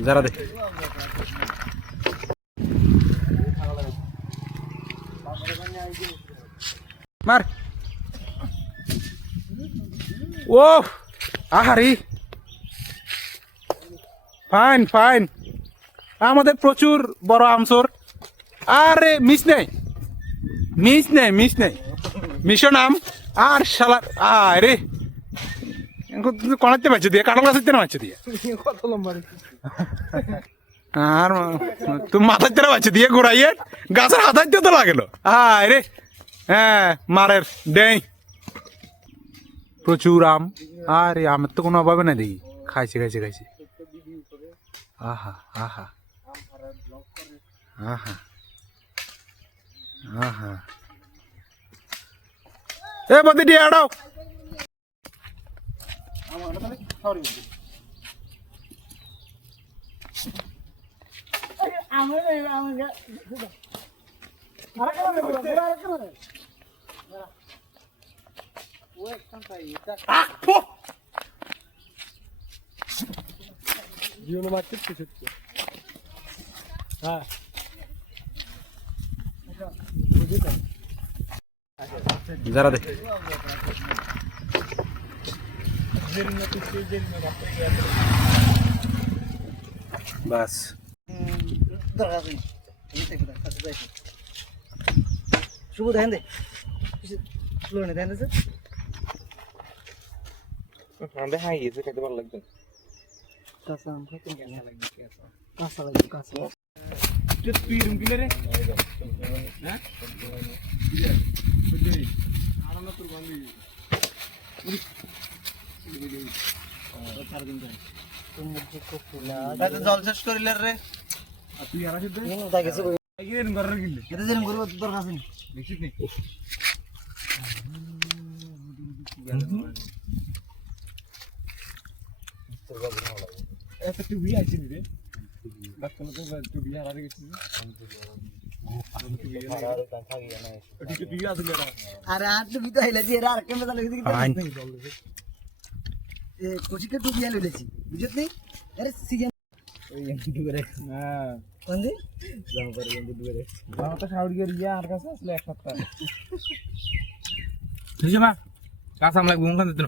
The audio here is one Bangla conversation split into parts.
যারা দে মার ও আহারি ফাইন ফাইন আমাদের প্রচুর বড় আমসর আরে মিস নেই মিশন আম আর শালা আরে কোনাতে পাচ্ছ দিয়ে কাটাল গাছের না পাচ্ছ দিয়ে কত লম্বা আর তুমি মাথার তেরা পাচ্ছ দিয়ে ঘুরাইয়ে গাছের হাতার দিয়ে তো লাগলো আরে হ্যাঁ মারের দেই প্রচুর আম আরে আমের তো কোনো অভাবে না দেখি খাইছে আহা আহা আহা আহা এ বদি দিয়ে আড়াও জীবন মারতে সত্যি হ্যাঁ যারা দে বাস শুভ ধ্যান দে ধ্যান দে হ্যাঁ গিয়েছে খেতে ভালো লাগবে কাঁচা আম খাইতে কাঁচা লাগবে কাঁচা তুই রুম কিলে রে হ্যাঁ জল শেষ করিলে রে তুই আর আসিস দেখেছি এরকম করার কিনলে এটা যেরকম করবো তোর কাছে দেখিস নি একটা তুই আইছিস রে ডাক্তার তো তুই বিহার আরে গেছিস আরে আর টুপি তো আইলাছি এরা আর কেমন লাগে কোচিকে টুপি আইলে দিয়েছি বুঝত নি আরে সিজন ওই এমপি করে হ্যাঁ কোন দিন জামা পরে এমপি করে জামা তো শাউরি করে ইয়া আর কাছে আসলে এক সপ্তাহ ঠিক আছে মা কাজ আমলা ঘুম খান দিত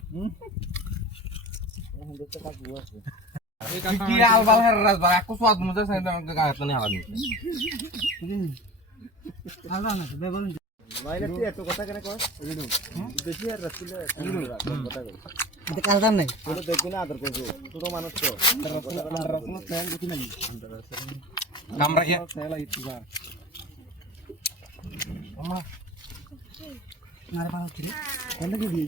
কি আল বাল হের রাজ ভাই একটু স্বাদ মজা সাইড আমাকে গায়ে তো নি হালানি আলা না বে বলুন মাইলে তুই এত কথা কেন কস রিডু বেশি আর রাসুলে কথা কই এটা কালদার নাই তোর দেখবি না আদর করব ছোট মানুষ তো রাসুল তেল দেখি না কামরা কি তেল আইতি যা আমা মারে পাও কি কোন দিকে দিয়ে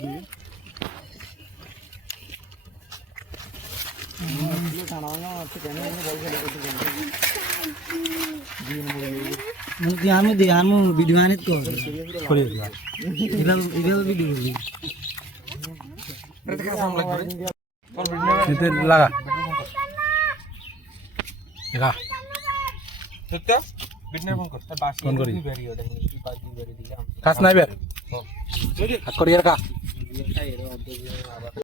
দিবি আমি দি আমি ভিডিও আনিত কো ইবেল ভিডিও করবি এটা কাজ আমলা করে এতে লাগা একা সত্য বিটনে ফোন কর তার বাসি ফোন করি বেরিয়ে ওটা কি বাকি বেরিয়ে দিলাম কাজ নাই বের হাত করি এর কা